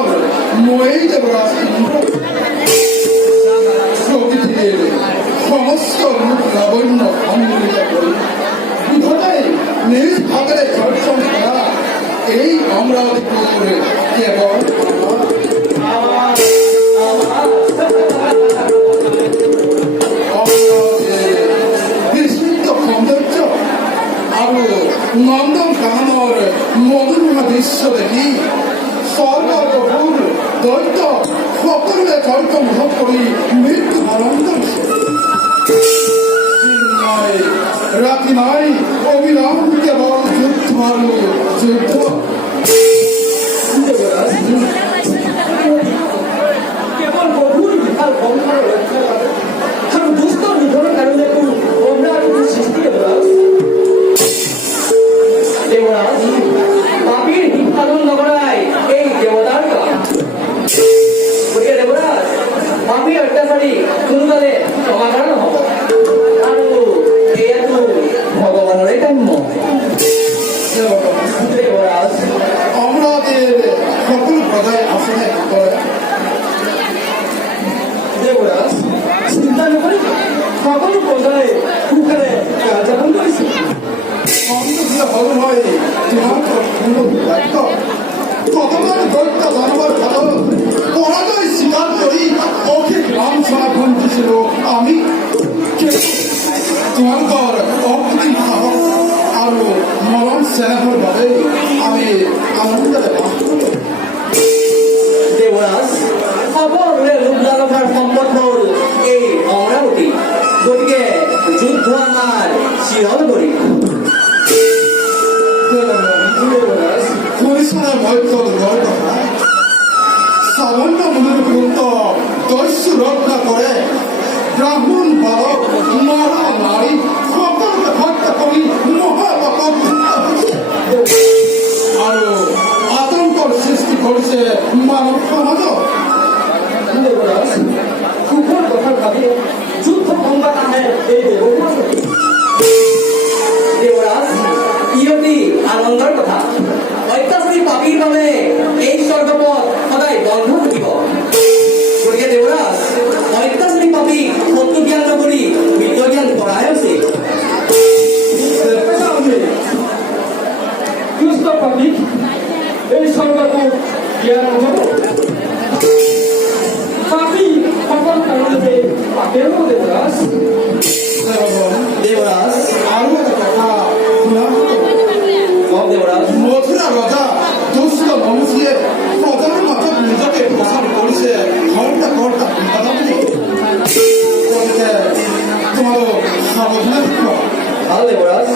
পর ময়েই দেবরাজ ইন্দ্র প্রকৃতির সমস্ত রূপ লাবণ্য অঙ্গলিত করি বুধটাই নিজ ভাবের দর্শন করা এই অমরাবতী পুকুরে কেবল বিস্মৃত সৌন্দর্য আৰু নন্দন কাননৰ মধুময় দৃশ্য দেখি স্বৰ্গপুৰ দৈত্য সকলোৱে জলমোহ কৰি মৃত্যু আনন্দ ৰাতি নাই অবিৰাম কেৱল যুদ্ধ আৰু যুদ্ধ কেৱল বহুৰ বিশাল সংসাৰৰ ৰক্ষা কৰে আৰু দুষ্ট নিধনৰ কাৰণে কোনো অমৰাৱতীৰ সৃষ্টি দেৱৰাজ পাপীৰ শিক্ষাদান নকৰাই এই দেৱতাৰ কাম গতিকে দেৱৰাজ পাপীৰ অত্যাচাৰী কোনোকালে সমাধান নহ'ব আৰু এয়াতো ভগৱানৰে কাম্য দেৱৰাজ অমৰাৱতীৰ সকলো প্ৰজাই আছেনে দেৱৰাজ চিন্তা নকৰিব সকলো প্ৰজাই সুখেৰে কাৰ্যকৰণ কৰিছে হল হয় তোমার বাক্য কতবার দৈত্য জানবার ফলত পরাজয় স্বীকার করি অখিল রাম ছাড়া বঞ্চিছিল আমি তোমার অকৃত্রিম সাহস আৰু মৰম চেনেহৰ বাবে আমি আনন্দৰে বাস কৰোঁ দেৱৰাজ সকলোৰে ৰূপ লালসাৰ সম্পদ হ'ল এই অমৰাৱতী গতিকে যুদ্ধ আমাৰ চিৰণ কৰি পৰিচয় মধ্যৰ ঘৰ কথা সামান্য মনৰ পুত্ৰ দস্যু ৰক্ষা কৰে ব্ৰাহ্মণ বালক নৰা নাৰী সকলোকে হত্যা কৰি মহাপাপত আৰু আতংকৰ সৃষ্টি কৰিছে মানৱ সমাজত দেৱৰাজ সুখৰ কথা ভাবি যুদ্ধ সংবাদ আহে এই দেৱৰাজ ই অতি আনন্দৰ কথা অত্যাচাৰী পাপীৰ বাবে এই স্বৰ্গপথ সদায় বন্ধ থাকিব গতিকে দেৱৰাজ অত্যাচাৰী পাপীক শত্ৰু জ্ঞান নকৰি মিত্ৰ জ্ঞান কৰাহে উচিত দুষ্ট পাপীক এই স্বৰ্গপথ জ্ঞান নহ'ব পাপী সকল কাৰণতে পাপেৰ দেৱৰাজ দেৱৰাজ আৰু এটা কথা শুনা দেৱৰাজ মথুৰা ৰজা দুষ্ট মনুষ্যে প্ৰজাৰ মাজত নিজকে প্ৰচাৰ কৰিছে ঘৰটা ঘৰটা গতিকে তোমালোক সাৱধানে থাকিবা ভাল দেৱৰাজ